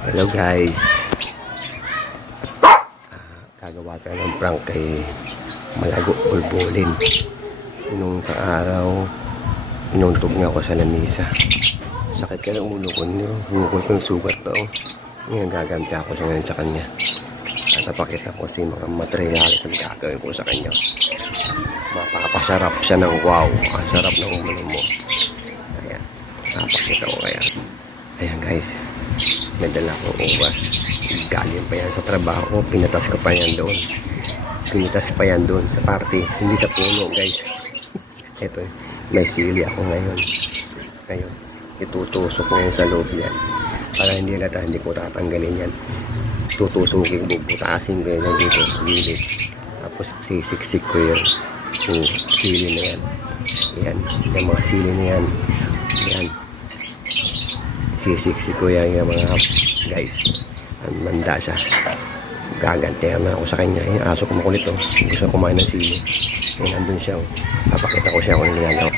Hello guys. Gagawa tayo ng prank kay Malago Bulbulin. Nung araw, inuntog nga ako sa lamisa. Sakit ka ng ulo ko niyo. Hukol ko yung sugat to. Ngayon gagampi ako siya ngayon sa kanya. At napakita ko si mga materials na gagawin ko sa kanya. Mapapasarap siya ng wow. Ang sarap ng ulo mo. Ayan. Napakita ko kaya. Ayan guys. May dala akong uwas. Galing pa yan sa trabaho. Pinatas ko pa yan doon. Pinitas pa yan doon sa party. Hindi sa puno guys. Ito may sili ako ngayon. Ngayon. Itutusok ngayon sa loob yan. Para hindi lata, hindi ko tatanggalin yan. Tutusukin, bubutasin ko yan dito. Gilid. Tapos sisiksik ko yung sili na yan. Yan. Yung mga sili na yan. Yan. Sisiksik ko yan yung mga guys. Manda siya. Gagantihan na ako sa kanya. Yung aso ko makulit oh. Gusto kumain ng sili. Yung nandun siya oh. Papakita ko siya kung ano ginagawa.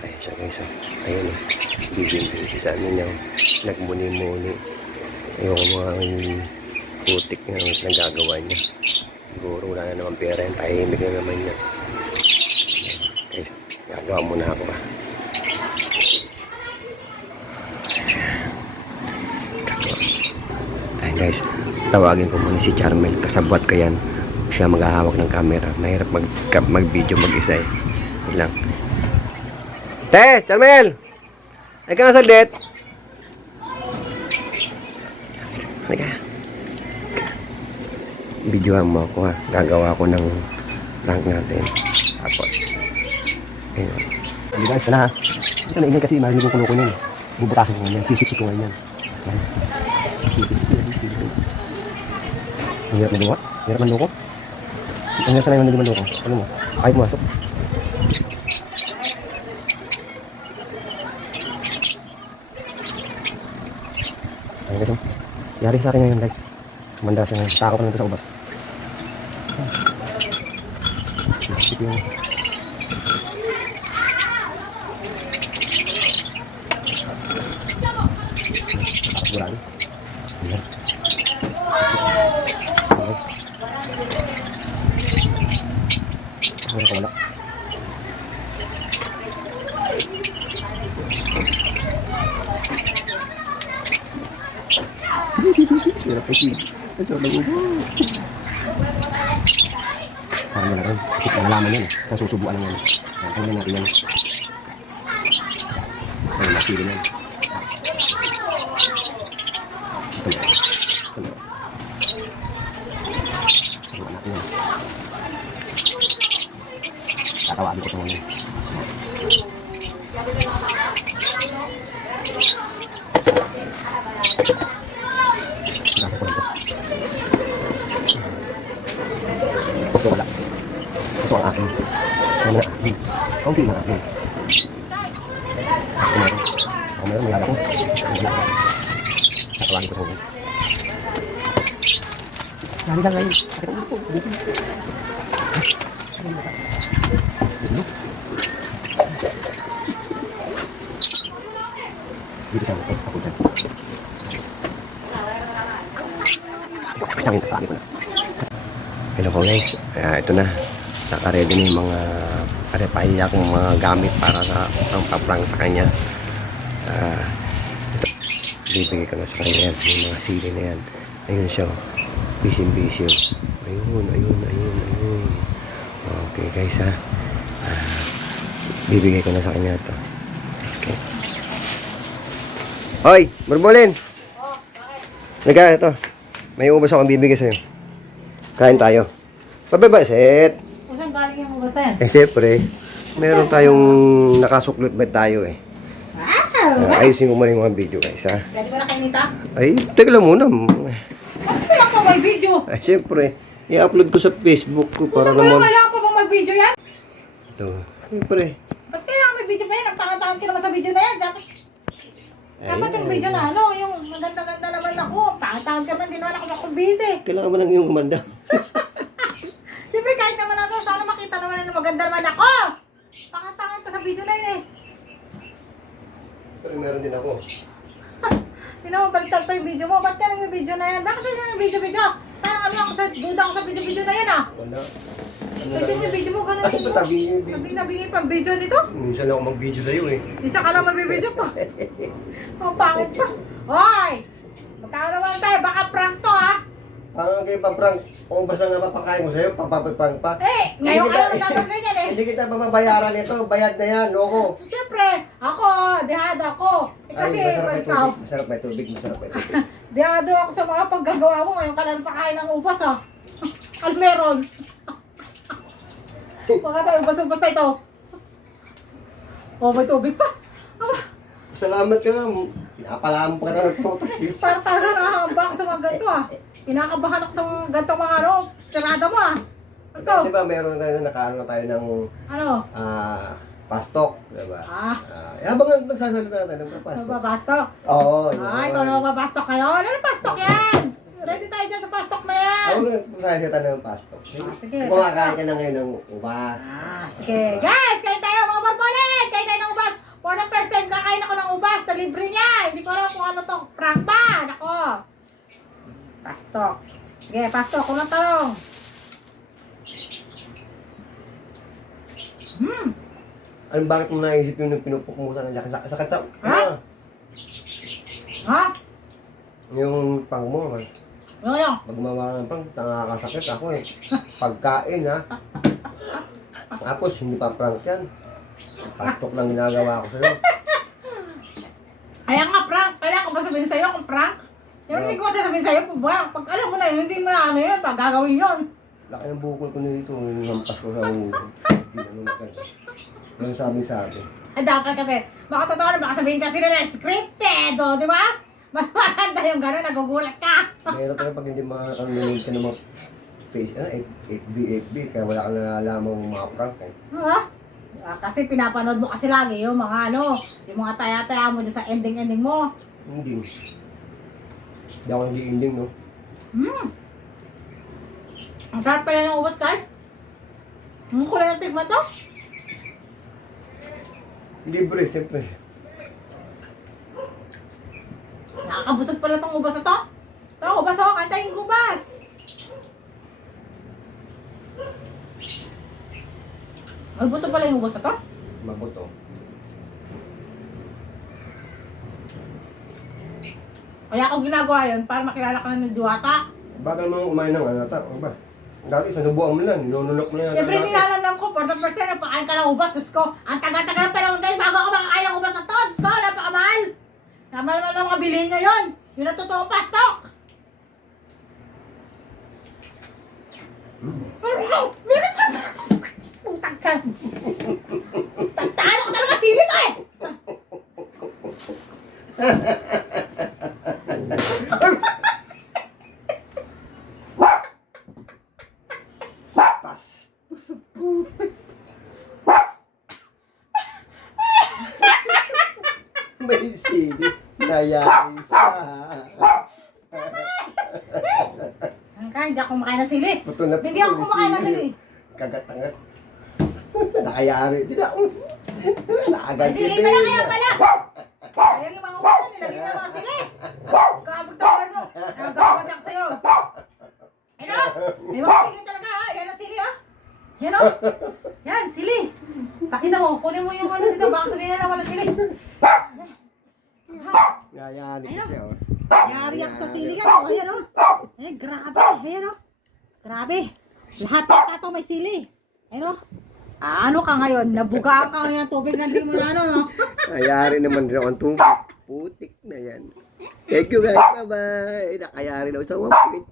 Ayun siya guys oh. Ayun oh. Bibing-bing sa amin niya oh. Nagmuni-muni. Yung mga putik na nagagawa niya. Siguro wala na naman pera yan. Tahimik na naman niya. Guys, gagawa muna ako ah. Ayan guys, tawagin ko muna si Charmel. Kasabwat ko yan. Siya maghahawak ng camera. Mahirap mag-video mag-isa eh. Yun lang. Charmel! Ay ka nga saglit. Halika. Videohan mo ako ha. Gagawa ko ng prank natin. Tapos. Ayun. Halika guys, na ha. Hindi ka naingay kasi marinig yung kulo ko niyan. Bubutasin ko ngayon. Sisip ko ngayon. Yan. Ang hirap na luwa. Ang hirap na loko. Ang hirap na yung loko. Ano mo? Kahit masok. Ayun guys. Yari sa akin ngayon guys. Manda siya ngayon. Tako ko na ito sa ubas. Nasip yung... Burali. Ayan. Wala ka wala. Hirap kasi. Ito lang ubo. Parang wala rin. Kasi nalaman yan. Kaya susubuan lang yan. Tangan natin yan. Ay, nasili yan. Ito lang. Ito lang. Subuan natin yan. Tatawagin ko ito ngayon. Gasa ko lang ito. Ito wala. Ito ang akin. Ito ang akin. Kaunti na akin. Ako meron. Ako meron. May hala ko. Tatawagin ko ito ngayon. Lari lang ngayon. Sakit ang ulo ko. Bukin. Dito siya ako dyan. Isang tatami ko na. Hello po guys. Ito na. Naka-ready na yung mga arepaya kong mga gamit para sa pang-prank sa kanya. Ito. Bibigay ko na sa kanya yan. Yung mga sili na yan. Ayun siya. Bisim-bisim. Ayun. Okay guys ha. Bibigay ko na sa kanya ito. Okay. Hoy! Bulbulin! Nagka ito. May ubas akong bibigay sa'yo. Kain tayo. Pababasit. Saan galing yung ubasan? Siyempre, meron tayong nakasuklot ba tayo eh. Wow! Ayusin ko muna yung mga video guys ha. Pwede ko na kayo nito? Ay, teka lang muna. Ba't wala pa may video? Ay, siyempre, i-upload ko sa Facebook ko para Saan naman. wala pa bang may video yan? Ito, siyempre. Ba't kailangan may video pa yan? Ang pangatangan ko naman sa video na yan. Dapat yung video na ano, yung maganda-ganda naman ako. Pangatangan ka man, di naman ako busy. Kailangan mo lang yung kumanda. Siyempre kahit naman ano, sana makita naman na maganda naman ako. Pangatangan ko sa video na yun eh. Pero meron din ako. Pinabaliktad pa yung video mo. Ba't ka nag-video na yan? Bakit siya yung video? Parang ano ako sa duda ako sa video na yan ah. Wala. Kasi yung video mo ganun Ay, ba't tabi yung video? Tabi-tabi pang video nito. Minsan ako mag-video sa'yo eh. Isa ka lang mabibidyo pa. Ang pangit pa. Hoy! Magkakaroon tayo. Baka prank to ha. Paano kayo pa-prank? O basta nga mapakain mo sa'yo, papaprank pa. Eh! Ngayon ka lang nagkakaganyan eh. Hindi kita mababayaran nito, bayad na yan, loko. Siyempre, ako, dehado ako. Eh kasi, ikaw, Masarap may tubig, masarap may tubig. dehado ako sa mga paggagawa mo. Ngayon ka lang pakain ng ubas ha. Almeron. Baka tayo, ubas-ubas na ito. Oh, may tubig pa. Aba, Salamat ka nga, pinapalaan pa ka na ng photos eh. parang talaga nakakamba ako sa mga ganito ah. Kinakabahan ako sa mga ganitong mga ano, tirada mo ah. Ito, Di ba meron tayo nakaano tayo ng ano? pastok, di ba? Habang nagsasalita tayo ng pastok. Mababastok. Oo, Ay, ikaw na mababastok kayo. Ano na pastok yan? Ready tayo dyan sa pastok na yan. Ako nagsasalita ng pastok. Sige, Kung kumakain ka na ngayon ng ubas. Sige. Guys, kain tayo mga barbolet. Kain tayo ng ubas. For the first time, kakain ako ng ubas. Na libre niya. Hindi ko alam kung ano to. Prank ba? Nako. Pastok. Sige, pastok. Kung ang tanong. Ano, bakit mo naisip yung pinupok mo sa kanya? Sakit sa... Ha? Ha? Yung pang mo, ha? Ano yun? Magmamahal ng pang, nakakasakit ako eh. Pagkain, ha? Tapos, hindi pa prank yan. Pastok lang ginagawa ko sa'yo. Kaya nga prank. Kaya ko ba sabihin sa'yo kung prank? Yung hindi ko sabihin sa'yo, pag alam mo na yun, hindi mo na ano yun, pag gagawin yun. Laki ng bukol ko nito, yung hampas ko sa ulo. Ano sabi? Ay, dapat kasi, baka totoo na, baka sabihin kasi nila, scripted, o, di ba? Mas maganda yung gano'n, nagugulat ka. Meron tayo pag hindi makakanood ka ng mga face, FB, kaya wala ka nalalamang mga prank eh. Ha? Kasi pinapanood mo kasi lagi yung mga ano, yung mga taya-taya mo dyan sa ending-ending mo. Ending. Hindi ako nag-ending, no? Ang sarap pala ng ubat, guys. Ang kulay ng tigman to. Libre, siyempre. Nakakabusog pala tong ubas na to. Ito, ubas o, kantayin ko ubas. May buto pala yung ubas na to. Mabuto. Kaya ako ginagawa yun para makilala ka na ng diwata. Bagal mo kumain ng ano, ano ba? Dati, sanubuan mo lang, ninununok mo lang. Siyempre, nilalam ko, 40% napakain ka ng ubas. Diyos ko, ang taga-taga ng panahon guys, bago ako makakain ng ubas na to. Diyos ko, napakamahal. Kamahal mo lang mga bilhin ngayon. Yun ang totoong pastok. Putang ka. Tagtaan ako talaga, sili to eh. Pastos sa putik. May sili. Kaya isa. Hindi ako kumakain ng sili. Putol na Hindi ako kumakain ng sili. Kagat-angat. Nakayari. Hindi na ako. Nakaganti. Sili pa na kaya pala. Kaya yung mga ulan, nilagay na mga sili. Kabag-tawagan nyo. Nagagawa ako sa'yo. Ano? May mga sili talaga ha. Yan ang sili ha. Yan o. Yan, sili. Pakita mo. Kunin mo yung ano dito. Baka sabihin na wala sili. Nayari Ayun. siya. Yari ako sa sili yan. O, yan o. Eh, grabe. Ayan o. Grabe. Lahat yata ito may sili. Ayun o. Ano ka ngayon? Nabugaan ka ngayon ng tubig na hindi mo na ano, no? Nayari naman rin ang tubig. Putik na yan. Thank you guys. Bye-bye. Nakayari daw sa 1 point.